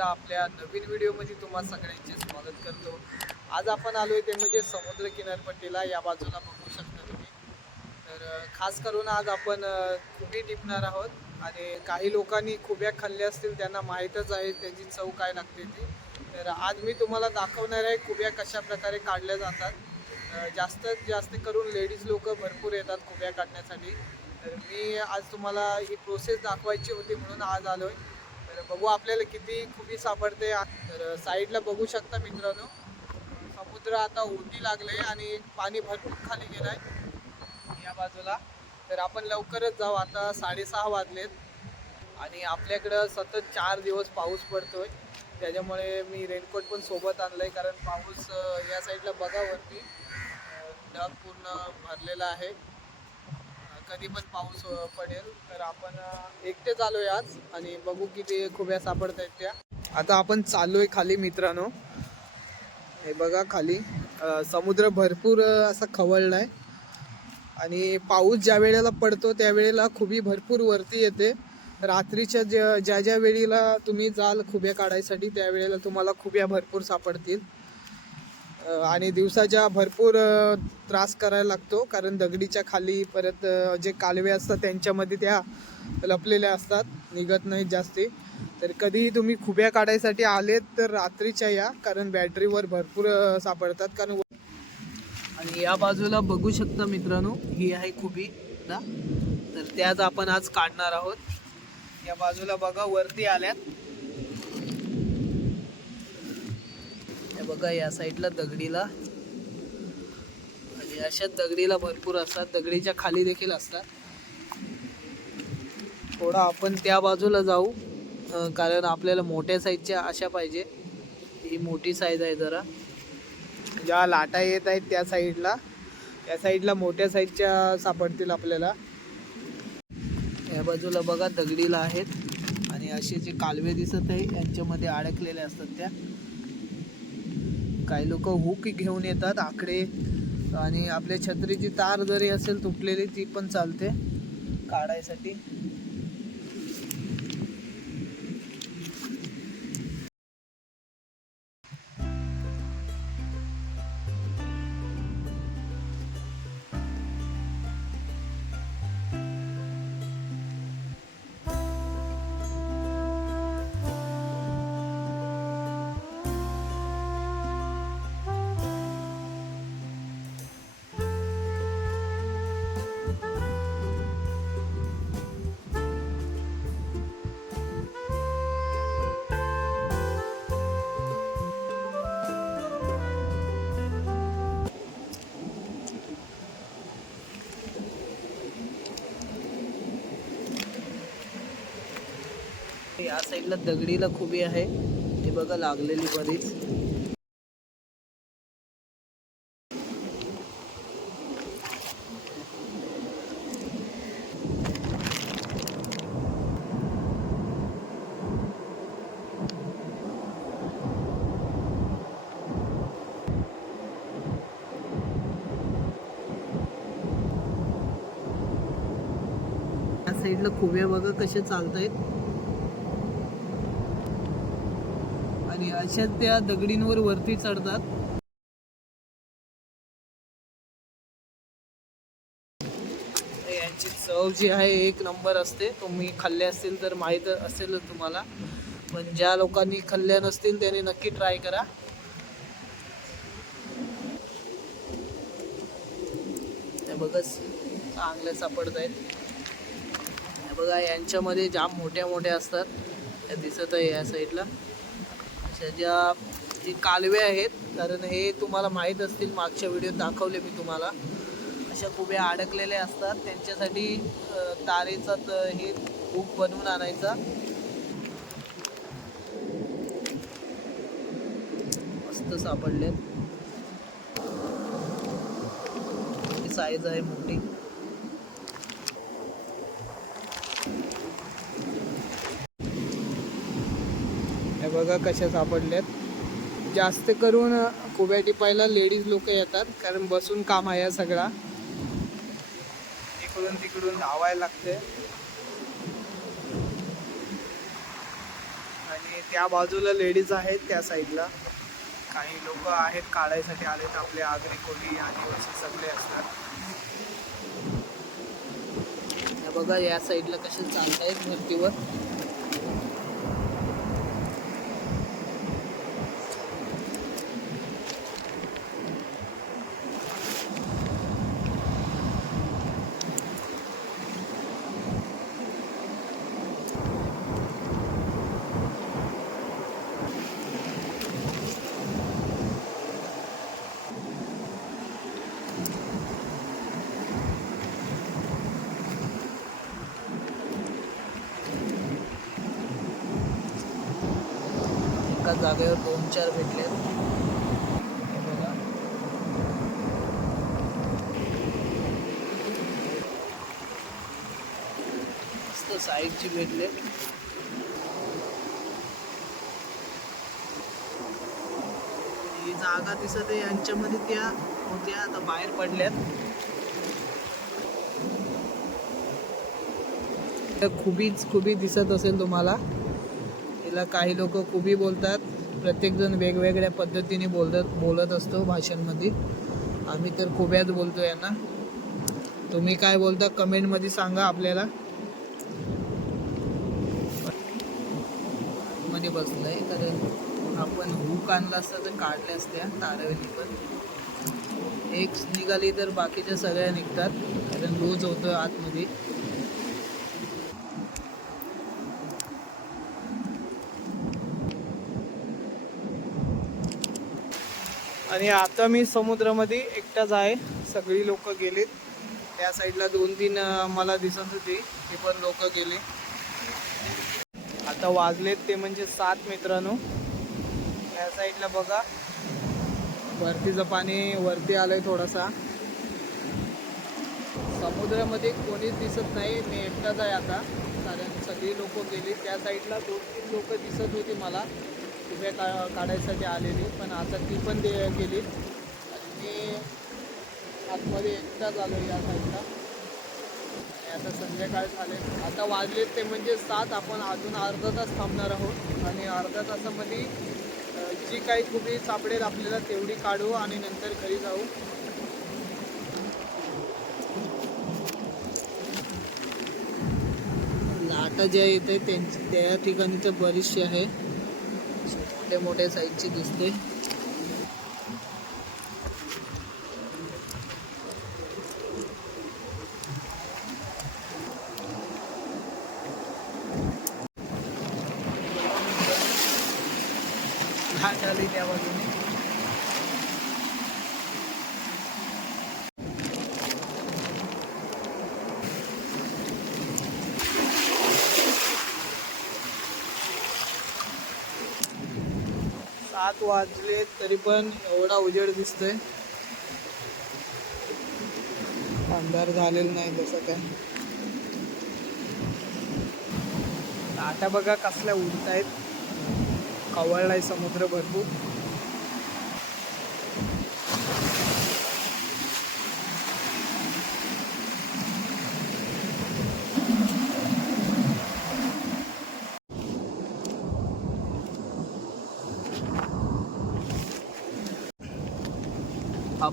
एकदा आपल्या नवीन व्हिडिओमध्ये तुम्हा सगळ्यांचे स्वागत करतो. आज आपण आलो आहे ते म्हणजे समुद्र किनारपट्टीला या बाजूला बघू शकता तुम्ही. तर खास करून आज आपण खुबी टिपणार आहोत आणि काही लोकांनी खुब्या खाल्ल्या असतील त्यांना माहीतच आहे त्याची चव काय लागते ती. तर आज मी तुम्हाला दाखवणार आहे खुब्या कशा प्रकारे काढल्या जातात. जास्तीत जास्त करून लेडीज लोक भरपूर येतात खुब्या काढण्यासाठी. तर मी आज तुम्हाला ही प्रोसेस दाखवायची होती म्हणून आज आलो आहे तर बघू आपल्याला किती खुबी सापडते. तर साईडला बघू शकता मित्रांनो. समुद्र आता ओटी लागले आणि पाणी भरपूर खाली गेलं आहे या बाजूला. तर आपण लवकरच जाऊ. आता साडेसहा वाजलेत. आणि आपल्याकडं सतत चार दिवस पाऊस पडतोय. त्याच्यामुळे मी रेनकोट पण सोबत आणलंय. कारण पाऊस या साईडला बघा वरती. ढग पूर्ण भरलेला आहे. कधी पण पाऊस पडेल तर आपण एकटे चालू आहे आज आणि बघू किती खुब्या सापडत आहेत त्या. आता आपण चाललोय खाली मित्रांनो. हे बघा खाली. समुद्र भरपूर अं, असा खवळलाय. आणि पाऊस ज्या वेळेला पडतो त्यावेळेला खुबी भरपूर वरती येते. रात्रीच्या ज्या ज्या ज्या वेळेला तुम्ही जाल खुब्या काढायसाठी त्यावेळेला तुम्हाला खुब्या भरपूर सापडतील. आणि दिवसाच्या भरपूर त्रास करायला लागतो. कारण दगडीच्या खाली परत जे कालवे असतात त्यांच्यामध्ये त्या लपलेल्या असतात. निघत नाहीत जास्ती. तर कधीही तुम्ही खुब्या काढायसाठी आलेत तर रात्रीच्या या. कारण बॅटरीवर भरपूर सापडतात. कारण व- आणि या बाजूला बघू शकता मित्रांनो ही आहे खुबी. ना? तर त्याच आपण आज काढणार आहोत. या बाजूला बघा वरती आल्यात. बघा या साईडला दगडीला. आणि अशा दगडीला भरपूर असतात. दगडीच्या खाली देखील असतात. थोडा आपण त्या बाजूला जाऊ कारण आपल्याला मोठ्या साईजच्या अशा पाहिजे. ही मोठी साईज आहे जरा. ज्या लाटा येत आहेत त्या साईडला त्या साईडला मोठ्या साईजच्या सापडतील आपल्याला. या बाजूला बघा दगडीला आहेत. आणि असे जे कालवे दिसत आहे यांच्यामध्ये अडकलेले असतात त्या. काही लोक हुक घेऊन येतात आकडे आणि आपल्या छत्रीची तार जरी असेल तुटलेली ती पण चालते काढायसाठी. या साईडला दगडीला खुबी आहे. हे बघा लागलेली बरीच. या साईडला खुब्या बघा कशा चालत आहेत अशाच त्या दगडींवर वरती चढतात. यांची चव जी आहे एक नंबर असते. तुम्ही खाल्ले असतील तर माहीत असेल तुम्हाला. पण ज्या लोकांनी खाल्ल्या नसतील त्याने नक्की ट्राय करा. बघच चांगले सापडत आहेत बघा यांच्यामध्ये जाम मोठ्या मोठ्या असतात दिसत आहे या साईडला ज्या जी कालवे आहेत कारण हे तुम्हाला माहीत असतील मागच्या व्हिडिओत दाखवले मी तुम्हाला. अशा खुब्या अडकलेल्या असतात. त्यांच्यासाठी तारेचा हे खूप बनवून आणायचा. मस्त सापडले साईज आहे मोठी. बघा कशा सापडल्यात. जास्त करून कुब्या टिपायला लेडीज लोक येतात कारण बसून काम आहे सगळा. इकडून तिकडून धावायला लागते आणि त्या बाजूला लेडीज आहेत त्या साईडला. काही लोक आहेत काढायसाठी आलेत आपले आगरी कोळी आदिवासी सगळे असतात. बघा या साईडला कसे चालतायत भरतीवर. एका जागेवर दोन चार भेटले. मस्त साईडची भेटले. ही जागा दिसत आहे यांच्यामध्ये त्या होत्या आता बाहेर पडल्यात. खुबीच खुबी दिसत असेल तुम्हाला. तिला काही लोक खुबी बोलतात. प्रत्येकजण वेगवेगळ्या पद्धतीने बोलत बोलत असतो भाषांमध्ये. आम्ही तर खुब्याच बोलतो यांना. तुम्ही काय बोलता कमेंटमध्ये सांगा आपल्याला. मध्ये बसलंय कारण आपण हुक आणला असता तर काढल्या असत्या तारवेली पण. एक निघाली तर बाकीच्या सगळ्या निघतात. कारण लूज होतं आतमध्ये. आणि आता मी समुद्रामध्ये एकटाच आहे. सगळी लोक गेलीत. त्या साईडला दोन तीन मला दिसत होती. ते पण लोक गेले. आता वाजलेत ते म्हणजे सात मित्रांनो. त्या साईडला बघा. वरतीचं पाणी वरती आलंय थोडासा. समुद्रामध्ये कोणीच दिसत नाही. मी एकटाच आहे आता. कारण सगळी लोक गेली. त्या साईडला दोन तीन लोक दिसत होती मला. उभ्या का काढायसाठी आलेली पण आता ती पण दे गेली. आणि मी आतमध्ये एकटाच आलो या साईडला आणि आता संध्याकाळ झाले. आता वाजलेत ते म्हणजे सात. आपण अजून अर्धा तास थांबणार आहोत. आणि अर्धा तासामध्ये जी काही खुबी सापडेल आपल्याला तेवढी काढू आणि नंतर घरी जाऊ. लाटा ज्या येते त्यांची त्या ठिकाणी तर बरीचशी आहे. मोठे मोठ्या साईजची दिसते लाट आली त्या बाजूने सात वाजले तरी पण एवढा उजेड दिसतोय. अंधार झालेला नाही तसं काय. आता बघा कसल्या उडत आहेत कवळलाय समुद्र भरपूर.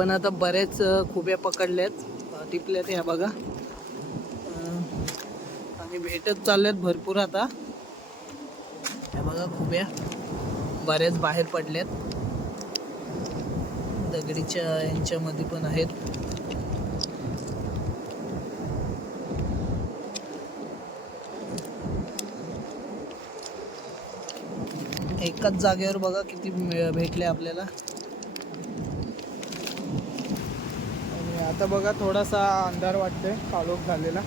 आपण आता बरेच खुब्या पकडल्यात आहेत टिपल्यात ह्या बघा. आणि भेटत चालल्यात भरपूर आता. ह्या बघा खुब्या. बऱ्याच बाहेर पडल्यात दगडीच्या यांच्यामध्ये पण आहेत. एकाच जागेवर बघा किती भेटले आपल्याला आणि आता बघा थोडासा अंधार वाटतोय काळोख झालेला.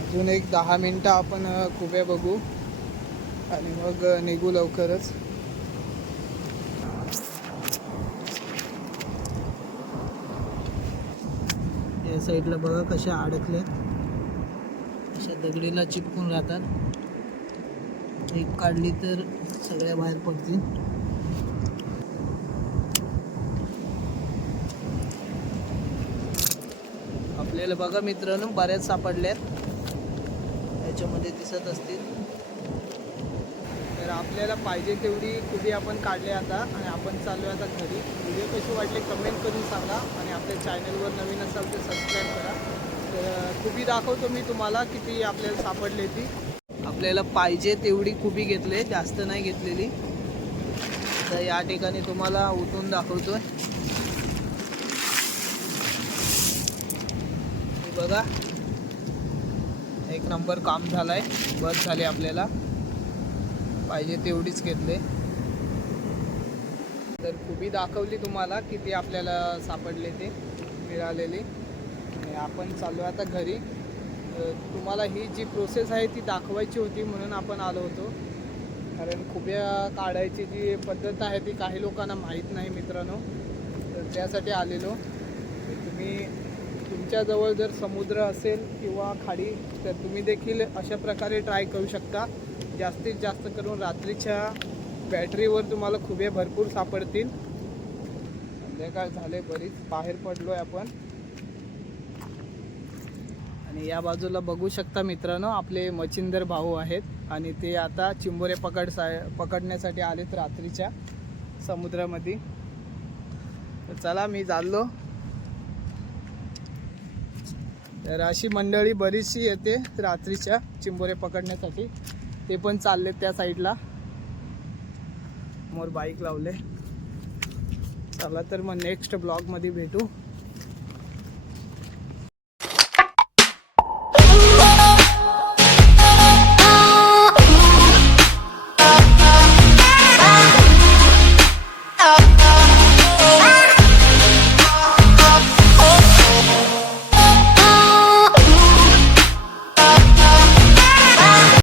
अजून एक दहा मिनटं आपण कुबे बघू. आणि मग निघू लवकरच. या साईडला बघा कशा अडकल्या अशा दगडीला चिपकून राहतात. एक काढली तर सगळ्या बाहेर पडतील. आपल्याला बघा मित्रांनो बऱ्याच सापडल्यात. याच्यामध्ये दिसत असतील. तर आपल्याला पाहिजे तेवढी खुबी आपण काढले आता आणि आपण चालू आता घरी. व्हिडिओ कशी वाटले कमेंट करून सांगा आणि आपल्या चॅनलवर नवीन असाल तर सबस्क्राईब करा. तर खुबी दाखवतो मी तुम्हाला किती आपल्याला सापडली ती. आपल्याला पाहिजे तेवढी खुबी घेतली जास्त नाही घेतलेली. तर या ठिकाणी तुम्हाला उठून दाखवतोय. बघा. एक नंबर काम झालाय. बस झाली आपल्याला. पाहिजे तेवढीच घेतले. तर खुबी दाखवली तुम्हाला किती आपल्याला सापडले ते. मिळालेली. आणि आपण चालू आता घरी. तुम्हाला ही जी प्रोसेस आहे ती दाखवायची होती म्हणून आपण आलो होतो. कारण खुब्या काढायची जी पद्धत आहे ती काही लोकांना माहीत नाही मित्रांनो. तर त्यासाठी आलेलो. तुम्ही तुमच्याजवळ जर समुद्र असेल किंवा खाडी तर तुम्ही देखील अशा प्रकारे ट्राय करू शकता. जास्तीत जास्त करून रात्रीच्या बॅटरीवर तुम्हाला खुबे भरपूर सापडतील. संध्याकाळ झाले बरीच बाहेर पडलो आहे आपण. आणि या बाजूला बघू शकता मित्रांनो आपले मच्छिंदर भाऊ आहेत आणि ते आता चिंबोरे पकड सा पकडण्यासाठी आलेत रात्रीच्या समुद्रामध्ये. तर चला मी चाललो. तर अशी मंडळी बरीचशी येते रात्रीच्या चिंबोरे पकडण्यासाठी. ते पण चालले त्या साईडला. मोर बाईक लावले. चला तर मग नेक्स्ट ब्लॉगमध्ये भेटू.